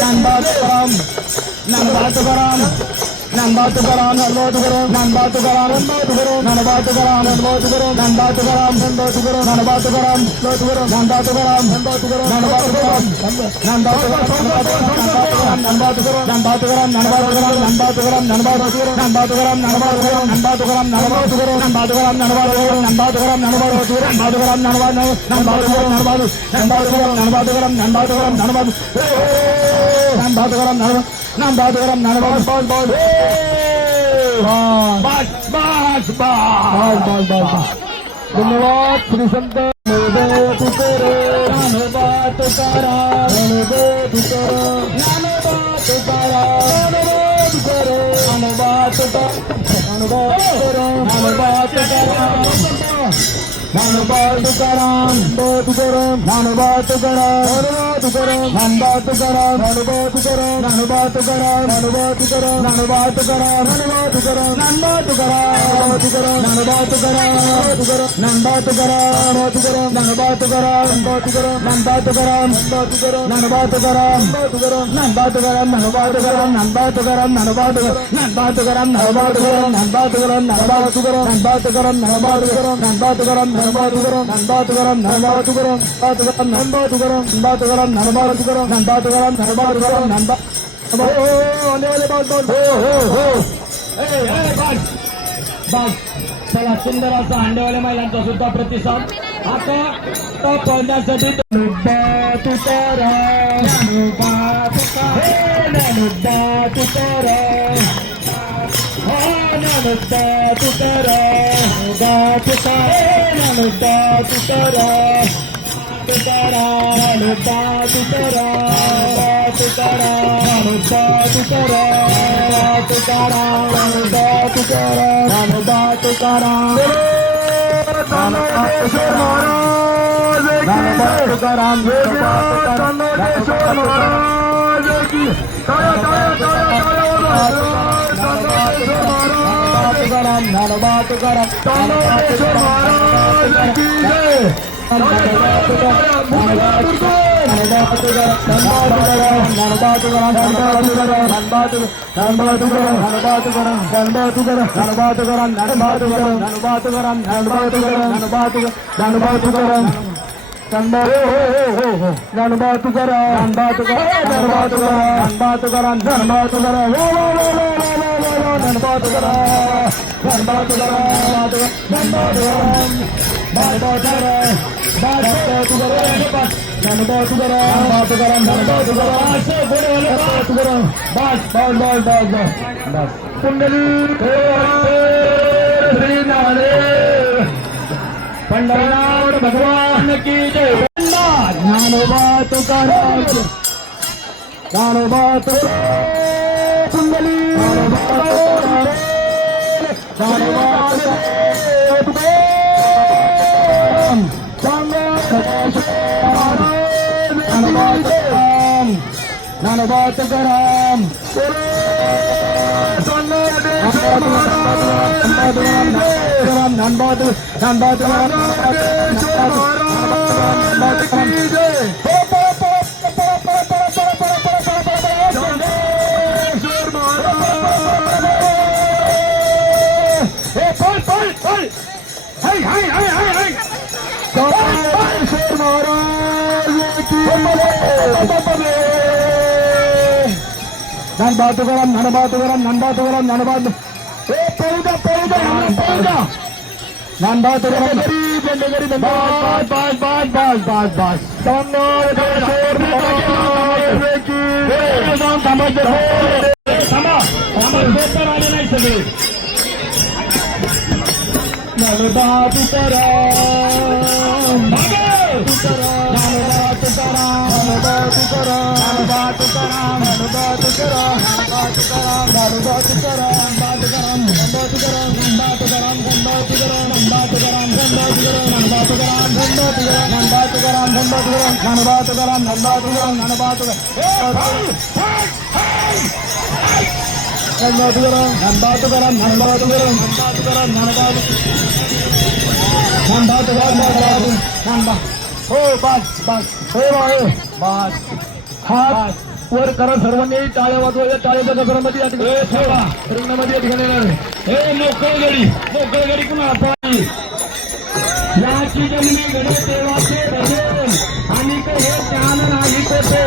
Namba Tukaram, Namba Tukaram, நான் பாத்துக்கிறான் அனுபவத்துக்கிறோம் நான் பாத்துக்கிறான் அனுபவத்துக்கிறோம் நான் பாத்துக்கிறான் அனுபவத்துக்கிறோம் நான் பாத்துக்கிறான் சந்தோஷத்துக்கிறோம் நான் பாத்துக்கிறான் சந்தோஷத்துக்கிறோம் நான் பாத்துக்கிறான் சந்தோஷத்துக்கிறோம் நான் பாத்துக்கிறான் நான் பாத்துக்கிறான் நான் பாத்துக்கிறான் நான் பாத்துக்கிறான் நான் பாத்துக்கிறான் நான் பாத்துக்கிறான் நான் பாத்துக்கிறான் நாம் பாதுகாரம் நடவாஸ் பால் பால் বাস বাস বাস বাস বাস ধন্যবাদ শ্রী সন্ত রাম বাট তারা பாட்டு கராம் பாட்டு கராம் நான் பாட்டு கராம் பாட்டு கராம் நான் பாட்டு கராம் நான் பாட்டு கராம் நான் பாட்டு கராம் நான் பாட்டு கராம் நான் பாட்டு கராம் நான் பாட்டு கராம் நான் பாட்டு கராம் நான் பாட்டு கராம் பாட்டு கராம் நான் நான் பாட்டு கராம் பாட்டு நான் பாட்டு கராம் பாட்டு நான் பாட்டு நான் பாட்டு நான் பாட்டு நான் பாட்டு நான் பாட்டு நான் பாட்டு நான் பாட்டு நான் பாட்டு तुकरम धनबा तुकरम धनबा तुकरम बा तुकरम धनबा तुकरम धनबा धनबा धनबा धनबा धनबा चला सुंदर असा अंडेवाले महिलांचा सुद्धा प्रतिसाद आता तो पळण्यासाठी तुकाराम तुकाराम तुकाराम तुकाराम రాలుతా తుతరా తుతరా రాలుతా తుతరా తుతరా రాలుతా తుతరా తుతరా రాలుతా తుతరా రాలుతా తుతరా తుకారాం తుకారాం తుకారాం नुब्बा तुतारा नुब्बा तुतारा तुकाराम तुकाराम ज्ञानोबा तुकाराम ज्ञानेश्वर महाराज की जय भगवान की जय तुकाराम ज्ञानोबा कुंडली ನಾನು ಬಾತಕರಾಮ್ நான் பாத்து நான் பாத்து நான் பாத்துக்கிறேன் நான் பாத்துக்கிறேன் நான் பாத்துக்கிறேன் நான் பாத்து ஏ பௌத பௌத பௌத நான் பாத்துக்கிறேன் boss boss boss boss boss boss நான் பாத்துக்கிறேன் राम बात कराम बात कराम बस बस बस वर करा सर्वांनी टाळ्या वाजवायच्या टाळ्याच्या गजरामध्ये या ठिकाणी. रिंगणामध्ये या ठिकाणी येणार आहे. हे मोकळ गडी मोकळ गडी कुणा पाहिजे याची जन्मी घडे देवाचे भजन आणि हे ज्ञान नाही कोठे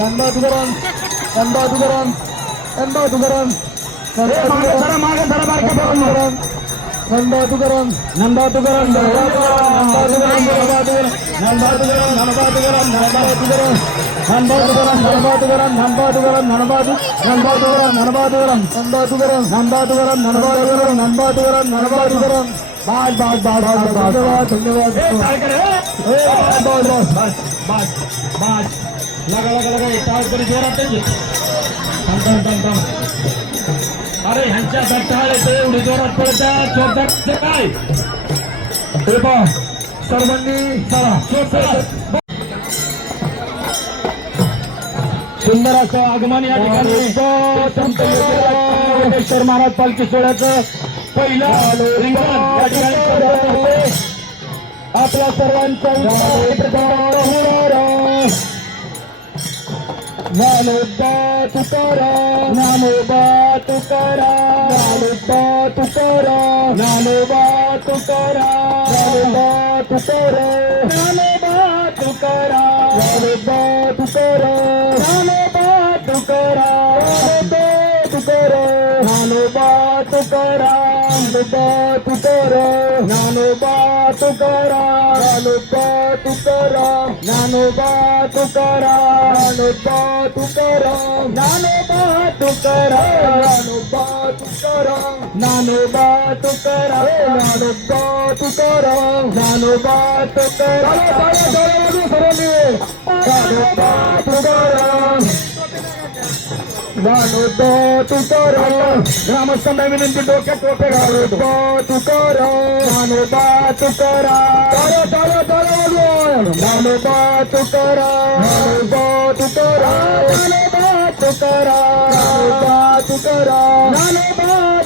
தம்பாதுகரன் தம்பாதுகரன் தம்பாதுகரன் தரமாக தரமார்க்கப்படும் लगा लगा लगा टाळ तरी जोरात थांब थांब थांब थांब. अरे ह्यांच्या टाळ येते एवढे जोरात पडतात जोरदार काय? सर्वांनी चला चला. सुंदर असं आगमन या ठिकाणी. योगेश्वर महाराज पालखी सोहळ्याचं पहिलं रिंगण या ठिकाणी आपल्या सर्वांचा नामोबा तुकाराम नामोबा तुकाराम नामोबा तुकाराम नामोबा तुकाराम नामोबा तुकाराम नामोबा तुकाराम नामोबा तुकाराम नामोबा तुकाराम नामोबा तुकाराम नामोबा तुकाराम नामोबा ತುಕರಾ ನಾನು ಬಾ ತುಕರಾ ನಾನು ಬಾ ತುಕರಾ ನಾನು ಬಾ ತುಕರಾ ನಾನು ಬಾ ತುಕರಾ ನಾನು ಬಾ ತುಕರಾ ನಾನು ಬಾ ತುಕರಾ ನಾನು ಬಾ ತುಕರಾ ನಾನು ಬಾ ತುಕರಾ ನಾನು ಬಾ ತುಕರಾ ನಾನು ಬಾ ತುಕರಾ जाणवतो तुकार ग्रामस्थांना विनंती डोक्यात टोपे घालतो तुकार जाणवता तुकारा तारा तारा तारा वाजवा जाणवता तुकारा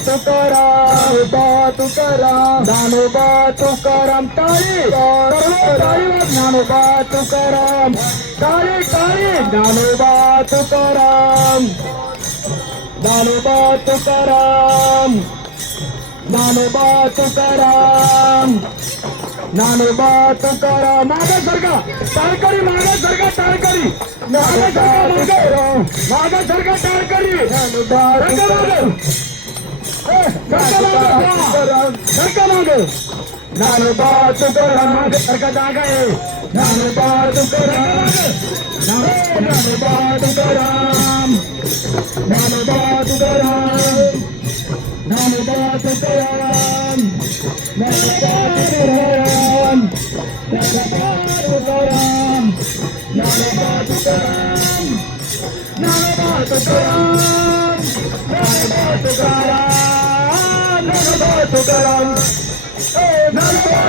तुकाराम बा तुकाराम नानो बात करम तारी तारी नानो बात तुकाराम तारी तारी। नानो बात तुकाराम नानो बात तुकाराम नानो बात तुकाराम नानो बात तुकाराम मागा सरगा तारकरी मागा सरगा तारकरी। मागा सरगा मागा। सरगा तारकरी। नानो बा ಮಾಡು ನಾನು ಬಾತು ಕರ ಮಾಡು ಕರ್ಕದಾಗ ನಾನು ಬಾತು ಕರ ನಾನು ಬಾತು ಕರ ನಾನು ಬಾತು ಕರ ನಾನು ಬಾತು ಕರ ನಾನು ಬಾತು ಕರ ನಾನು ಬಾತು ಕರ ನಾನು ಬಾತು ಕರ ನಾನು ಬಾತು ಕರ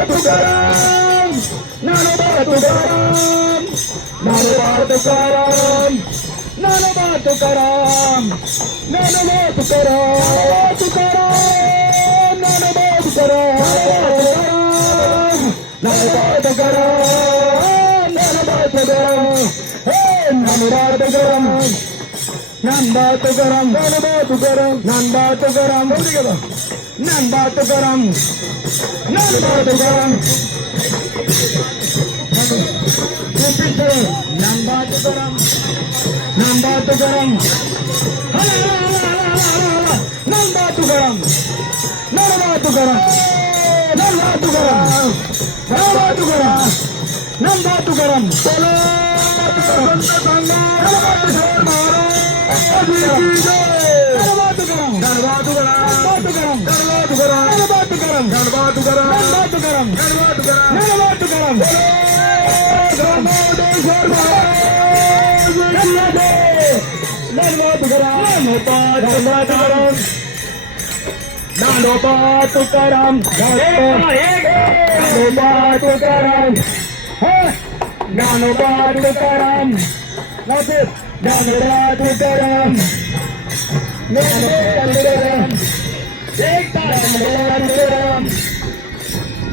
తుకారాం నను మా తుకారాం నను మా తుకారాం తుకారాం నను మా తుకారాం నను మా తుకారాం నను మా తుకారాం హే నను మా తుకారాం ज्ञानोबा तुकाराम ज्ञानबा तुकाराम ज्ञानोबा तुकाराम ज्ञानबा तुकाराम बोलते गेलो Dnyanba Tukaram Dnyanba Tukaram Repeat the Namba Tukaram. Namba Tukaram. Hala, hala, hala, hala, hala, Tukaram Tukaram नानोबा Tukaram नानोबा Tukaram नानोबा Tukaram नानोबा Tukaram नानोबा Tukaram एक तारा नानोबा तुकाराम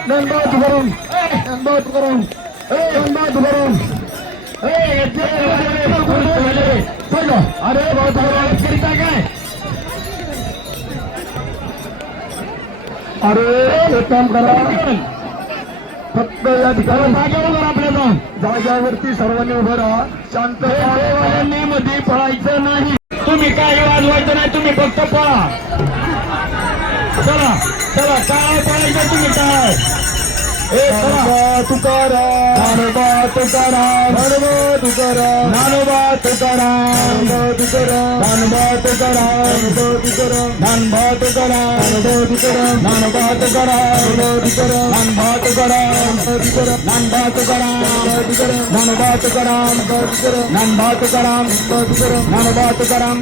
तुकाराम तुकाराम तुकाराम अरे भाऊ तुकाराम काय अरे एक काम करा फक्त या ठिकाणी जागेवर आपल्या जाग्यावरती सर्वांनी उभं राहा शांत मध्ये पळायचं नाही तुम्ही काय वाजवायचं नाही तुम्ही फक्त पळा चला चला काय पाहिजे तुम्ही काय ए चला तुकाराम ज्ञानोबा तुकाराम ज्ञानोबा तुकाराम ज्ञानोबा तुकाराम ज्ञानोबा तुकाराम ज्ञानोबा तुकाराम ज्ञानोबा तुकाराम ज्ञानोबा तुकाराम ज्ञानोबा तुकाराम ज्ञानोबा तुकाराम ज्ञानोबा तुकाराम ज्ञानोबा तुकाराम ज्ञानोबा तुकाराम ज्ञानोबा तुकाराम ज्ञानोबा तुकाराम ज्ञानोबा तुकाराम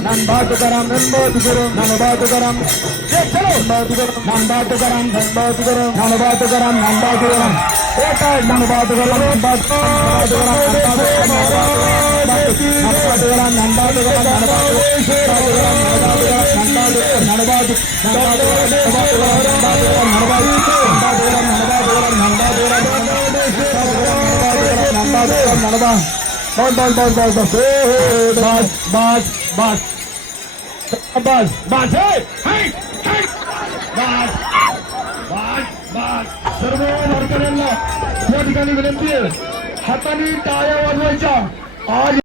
ज्ञानोबा तुकाराम ज्ञानोबा तुकाराम ज्ञानोबा तुकाराम एक ज्ञानोबा तुकाराम ज्ञानोबा तुकाराम ज्ञानोबा तुकाराम ज्ञानोबा तुकाराम ರಂಬಾದಗರಂ ರಂಬಾದಗರಂ ಏಕ ರಂಬಾದಗರಂ ರಂಬಾದಗರಂ ರಂಬಾದಗರಂ boss boss boss boss boss ಹೇ ಹೇ ಬಾಸ್ ಬಾಸ್ ಬಾಸ್ सर्व वारकऱ्यांना या ठिकाणी विनंती आहे. हाताने टाळ्या वाजवायच्या. आज